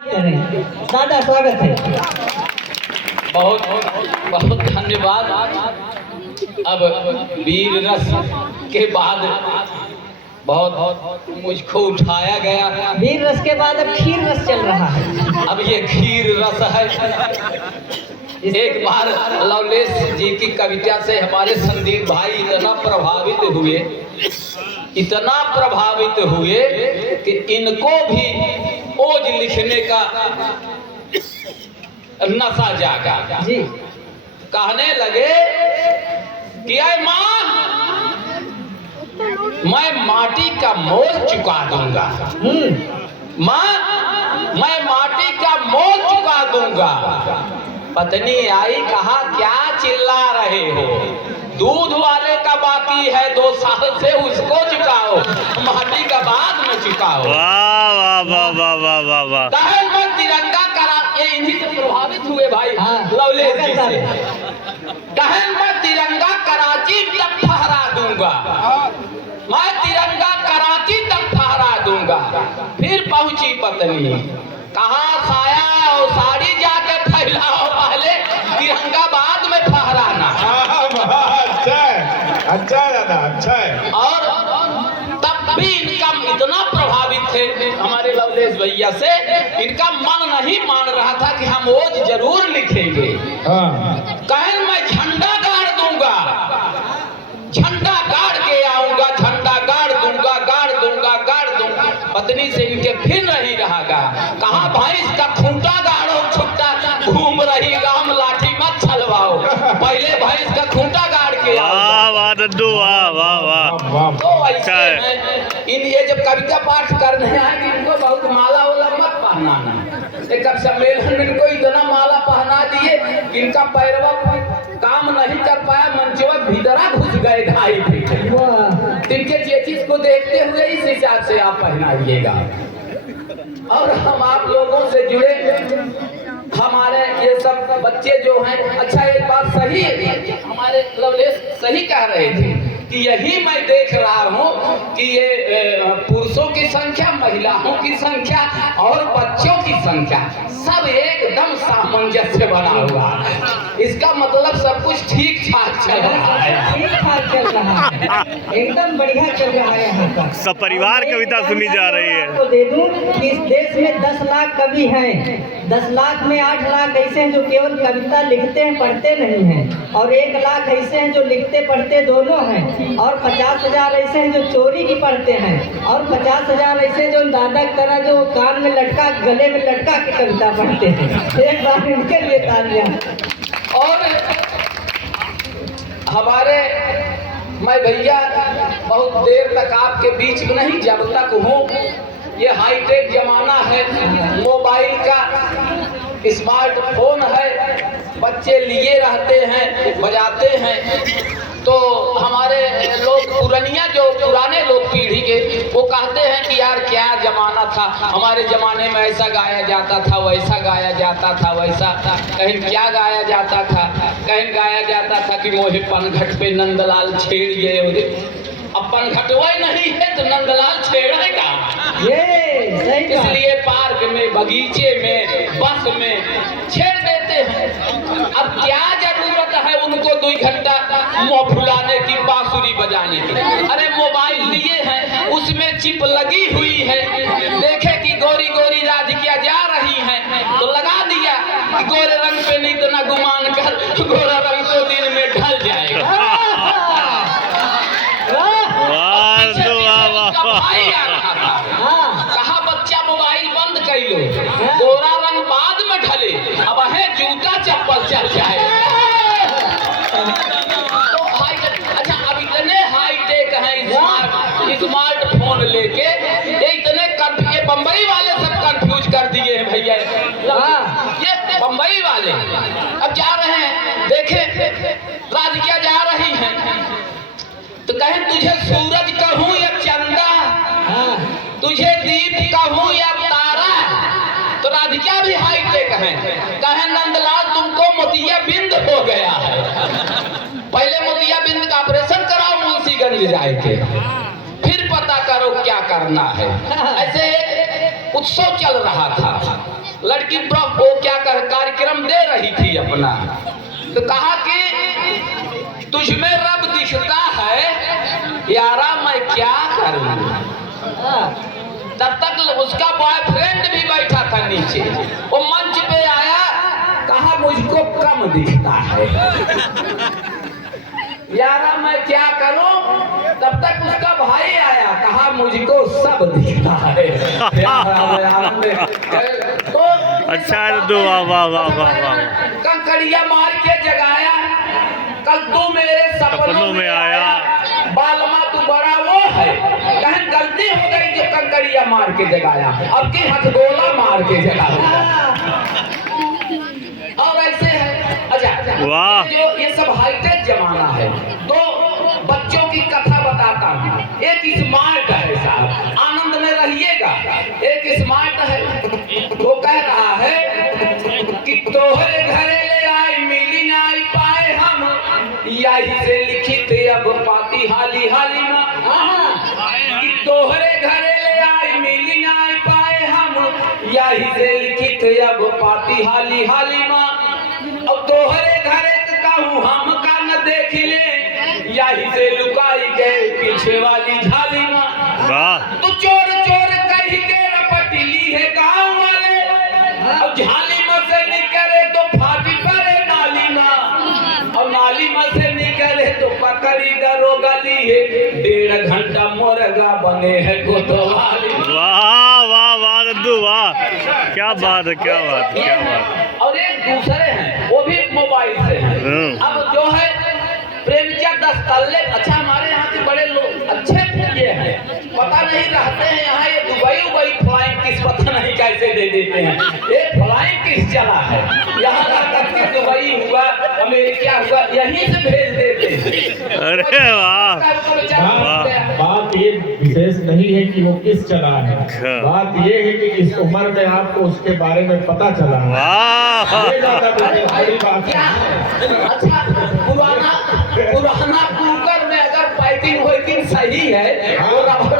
दादा स्वागत है। बहुत बहुत धन्यवाद। अब वीर रस के बाद बहुत मुझको उठाया गया। वीर रस के बाद अब खीर रस चल रहा है। अब ये खीर रस है। एक बार लवलेश जी की कविता से हमारे संदीप भाई इतना प्रभावित हुए कि इनको भी ओज लिखने का नशा जागा जी। कहने लगे कि अय मां, मैं माटी का मोल चुका दूंगा। मां, मैं माटी का मोल चुका दूंगा। पत्नी आई, कहा क्या चिल्ला रहे हो, दूध वाले का बाकी है 2 साल से, उसको चुकाओ, माटी का बाद में चुकाओ। वाह वाह वाह वाह वाह वाह वाह। कहल मैं तिरंगा करा, ये इन्हीं से प्रभावित हुए भाई लवलेश जी से। कहल मैं तिरंगा कराची तक फहरा दूंगा, मैं तिरंगा कराची तक फहरा दूंगा। फिर पहुंची पत्नी, कहा साया और साड़ी जाके फैलाओ, पहले तिरंगा बाद में फहराना। अच्छा दादा, अच्छा है। और तब भी इनका इतना प्रभावित थे हमारे लवलेश भैया से, इनका मन नहीं मान रहा था कि हम ओज जरूर लिखेंगे। कहन मैं झंडा गाड़ दूंगा, झंडा गाड़ के आऊंगा, झंडा गाड़ दूंगा, गाड़ दूंगा, गाड़ दूंगा। पत्नी से इनके फिर नहीं रहा। कहा भाई इसका खूंटा गाड़ो, छुट्टा घूम रही गांव, लाठी मत छलवाओ, पहले भाई इसका खूंटा गाड़ के आओ। वाह वाह दद्दू, वाह वाह वाह। तो ऐसे में इन ये जब कविता पाठ करने आए, इनको बहुत माला वाला मत पहनाना। एक सम्मेलन में इनको इतना माला पहना दिए, इनका पैरवा काम नहीं कर पाया, मंचवा भीतरा घुस गए ढाई फीट। इनके चेचिस को देखते हुए इस हिसाब से आप पहनाइएगा। और हम आप लोगों से जुड़े हमारे ये सब बच्चे जो हैं, अच्छा एक बात सही हमारे लवलेश सही कह रहे थे कि यही मैं देख रहा हूँ कि ये पुरुषों की संख्या, महिलाओं की संख्या और बच्चों की संख्या सब एकदम सामंजस्य बना हुआ है। इसका मतलब सब कुछ ठीक ठाक चल रहा है, ठीक ठाक चल रहा है, एकदम बढ़िया चल रहा है। यहाँ का सब परिवार कविता सुनी जा रही है। तो दे दूं कि इस देश में 10 लाख कवि हैं, 10 लाख में 8 लाख ऐसे हैं जो केवल कविता लिखते हैं, पढ़ते नहीं हैं, और 1 लाख ऐसे हैं जो लिखते पढ़ते दोनों हैं, और 50,000 ऐसे हैं जो चोरी की पढ़ते हैं, और 50,000 ऐसे जो दादा की तरह जो कान में लटका, गले में लटका के कविता पढ़ते हैं। एक बार इनके लिए तालियां। और हमारे मैं भैया बहुत देर तक आपके बीच में नहीं जब तक हूँ, ये हाईटेक जमाना है, मोबाइल का स्मार्टफोन है, बच्चे लिए रहते हैं, बजाते हैं। तो हमारे लोग पुराने लोग पीढ़ी के वो कहते हैं कि यार क्या जमाना था, हमारे जमाने में ऐसा गाया जाता था, वैसा गाया जाता था, वैसा कहीं क्या गाया जाता था, कहीं गाया जाता था कि मोहे पनघट पे नंदलाल छेड़ गए। अब पनघटवा नहीं है तो नंदलाल छेड़ेगा। इसलिए पार्क में, बगीचे में, बस में छेड़ देते हैं। अब क्या जरूरत है उनको 2 घंटा मुँह फुलाने की, बांसुरी बजाने की। अरे मोबाइल लिए हैं, उसमें चिप लगी हुई है, देखे कि गोरी गोरी राधिका जा रही हैं तो लगा दिया कि गोरे रंग पे नहीं तो ना गुमान कर, गोरा रंग तो दिन में ढल जाएगा। कहा बच्चा मोबाइल बंद कर लो, गोरा रंग बाद में ढले, अब है जूता चप्पल चल जाए। तो अच्छा अब इतने हाईटेक हैं, स्मार्टफोन लेके ये इतने ये बम्बई वाले सब कंफ्यूज कर दिए हैं भैया। ये बम्बई वाले अब जा रहे हैं, देखे राधिका जा रही हैं तो कहें तुझे सूरज कहूँ या चंदा, तुझे दीप कहूँ या तारा, तो राधिका भी हाईटेक है। कहे नंदलाल तुमको मोतिया बिंद हो गया है, पहले मोतिया बिंद का ऑपरेशन कराओ मुंशीगंज जाके, फिर पता करो क्या करना है। ऐसे एक उत्सव चल रहा था, लड़की वो क्या कर कार्यक्रम दे रही थी अपना, तो कहा कि तुझमें रब दिखता है यारा मैं क्या करूं। तब तक उसका बॉयफ्रेंड भी बैठा था नीचे, वो मंच पे आया, कहा मुझको कम दिखता है यारा मैं क्या करूं। तब तक उसका भाई आया, कहा मुझको सब दिखता है। तो अच्छा है दद्दू, वाह वाह वाह वाह वाह। कंकड़िया मार के जगाया, कल तू मेरे सपनों में आया, बालमा तू बड़ा वो है। कहीं गलती हो गई जो कंकड़िया मार के जगाया, अब की हथगोला मार के जगाया। और ऐसे है। अच्छा वाह। जो ये सब हाईटेक जमाना है, तो बच्चों की कथा बताता हूँ। एक स्मार्ट है साहब, आनंद में रहिएगा। एक स्मार्ट है, वो कह रहा है कि तोहरे घरे ले आए मिली ना पाए हम, यही से लिखित अब पाती हाली हाली माँ। कि तोहरे घरे ले आए मिली ना पाए हम, यही से लिखित अब पाती हाली हाली माँ। अब तोहरे घरे कहूँ हम का न देख ले, यही से लुकाई गए पीछे वाली झाली माँ। वाह। तू चोर चोर कह के रपटली है गाँव वाले, अब झाली में से निकले तो फाटी पड़े नाली माँ, और नाली में से निकले तो पकड़ी दरोगा ली है, 1.5 घंटा मुर्गा बने है कोतवाली। वाह वाह वाह दद्दू वाह, क्या बात है, क्या बात है, क्या बात है। और एक दूसरे हैं, वो भी मोबाइल से हैं। अब जो है प्रेमचंद 10 तल्ले, अच्छा हमारे यहाँ के बड़े लोग अच्छे ये हैं, पता नहीं रहते हैं यहाँ, ये दुबई फ्लाइंग किस पता नहीं कैसे दे देते हैं। ये फ्लाइंग किस चला है, यहाँ करके दुबई हुआ, अमेरिका हुआ, यहीं से भेज देते हैं। अरे वाह। बात ये विशेष नहीं है कि वो किस चला है, बात ये है कि इस उम्र में आपको उसके बारे में पता चला है। वाह। ये ज्यादा बड़ी बात क्या है। है? अच्छा पुराना कुकर में अगर पाइपिंग वाइपिंग सही है, वो रबर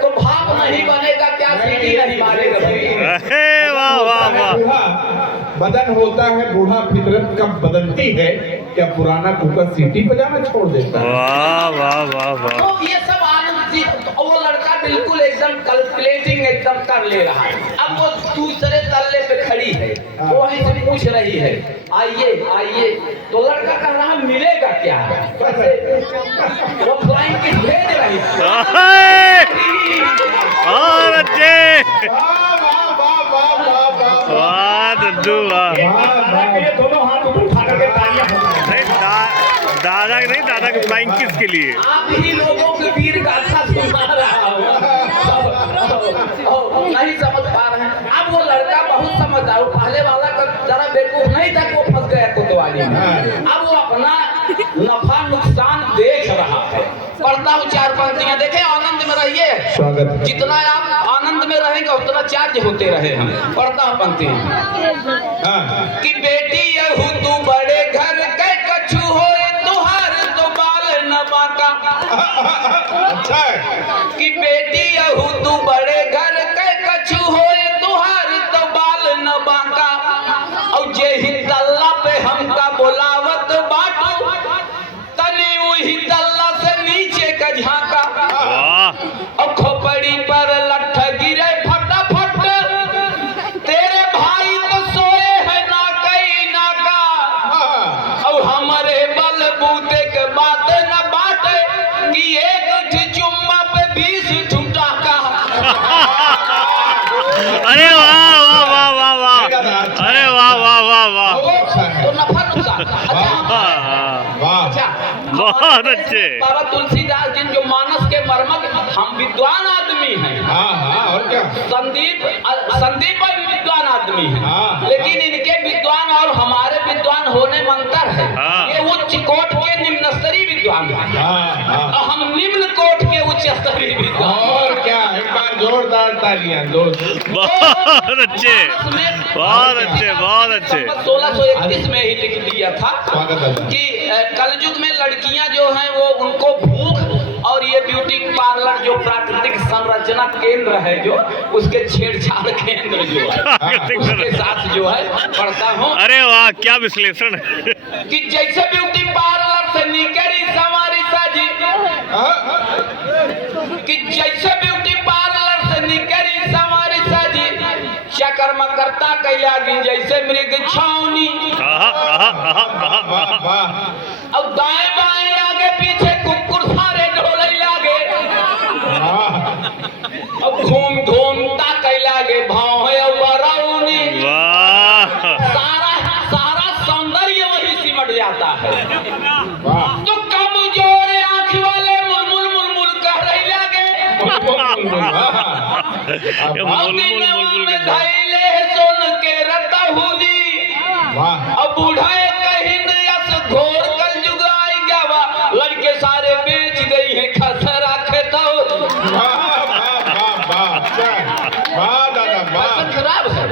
तो भाप नहीं बनेगा, क्या सीटी नहीं मारेगा भाई। अरे वाह वाह वाह। बूढ़ा बदन होता है, बूढ़ा फितरत कब बदलती है, क्या पुराना कुकर सीटी बजाना छोड़ देता है। वाह वाह वाह वाह। तो ये सब आनंद जी, तो वो लड़का बिल्कुल एकदम कैलकुलेटिंग एकदम कर ले रहा है। अब वो दूसरे तल्ले पे खड़ी है, वो वहीं से पूछ रही है आइए आइए, तो लड़का कह रहा है मिलेगा क्या, कैसे वो फ्लाइंग किस भेज रही और अच्छे। वाह दद्दू वाह। दोनों हाथ ऊपर उठा करके तालियां नहीं दादा नहीं, दादा के फ्लाइंग किस के लिए। आप ही लोगों के वीर गाथा सुना रहा हूँ, नहीं समझ पा रहे हैं। अब वो लड़का बहुत समझदार, पहले वाला का जरा बेवकूफ नहीं था, वो फंस गया कोतवाली में। अब वो अपना नफा नुकसान देख रहा है। पढ़ता हूँ 4 पंक्तियां, देखे आनंद में रहिए, स्वागत। जितना आप आनंद में रहेंगे उतना चार्ज होते रहे हम। पढ़ता हूँ पंक्तियां कि बेटी यहू तू बड़े घर के कछु हो तुहार तो बाल न बाका। अच्छा है कि बेटी यहू तू बड़े घर के कछु हो तुहार तो बाल न बाका, और जे ही तल्ला पे हमका बोलावत बाटू, तनी वही तल्ला से नीचे का झांका, और खोपड़ी पर लठ गिरे फटाफट, तेरे भाई तो सोए है ना कई नाका, और हमारे बल बूते के बात न बाटे, कि एक चुम्मा पे 20 ठूटा का। अरे वाह वाह वाह वाह वाह। अरे वाह वाह वाह वाह। तो नफा नुकसान। अच्छा बहुत अच्छे। बाबा तुलसीदास जी जो मानस के मर्मक, हम विद्वान आदमी हैं। हाँ और क्या। संदीप भी विद्वान आदमी है, हाँ। लेकिन इनके विद्वान और हमारे विद्वान होने में अंतर है। हाँ। ये उच्च कोट के निम्न स्तरीय विद्वान है, और हम निम्न कोट के उच्च स्तरीय विद्वान। और क्या, एक बार जोरदार तालियां दोस्त। बहुत अच्छे बहुत अच्छे बहुत अच्छे। 1631 में ही लिख दिया था स्वागत है। कि कलयुग में लड़कियां जो हैं वो उनको भूख और ये ब्यूटी पार्लर जो प्राकृतिक संरचना केंद्र है जो उसके छेड़छाड़ केंद्र जो है उसके साथ जो है पढ़ता हूँ। अरे वाह क्या विश्लेषण है। कि जैसे ब्यूटी पार्लर से निकली सवारी साजी, कि जैसे ब्यूटी पार्लर से निकली सवारी साजी, चकर्म करता कैला गी जैसे मृग छावनी। और दाएं बाएं आगे पीछे कुकुर सारे ढोले लागे, अब घूम घूमता कैला गे भाव है बरौनी। सारा सारा सौंदर्य वही सिमट जाता है। तो कमजोर आँख वाले मुलमुल मुलमुल कह रही लागे, में धैले सोन के रता हुदी। अब बूढ़ाए कहीं नयस घोर कल जुगाई गवा, लड़के सारे बेच गई है खसरा खेता। वाह वाह वाह वाह, दादा वाह, खराब है।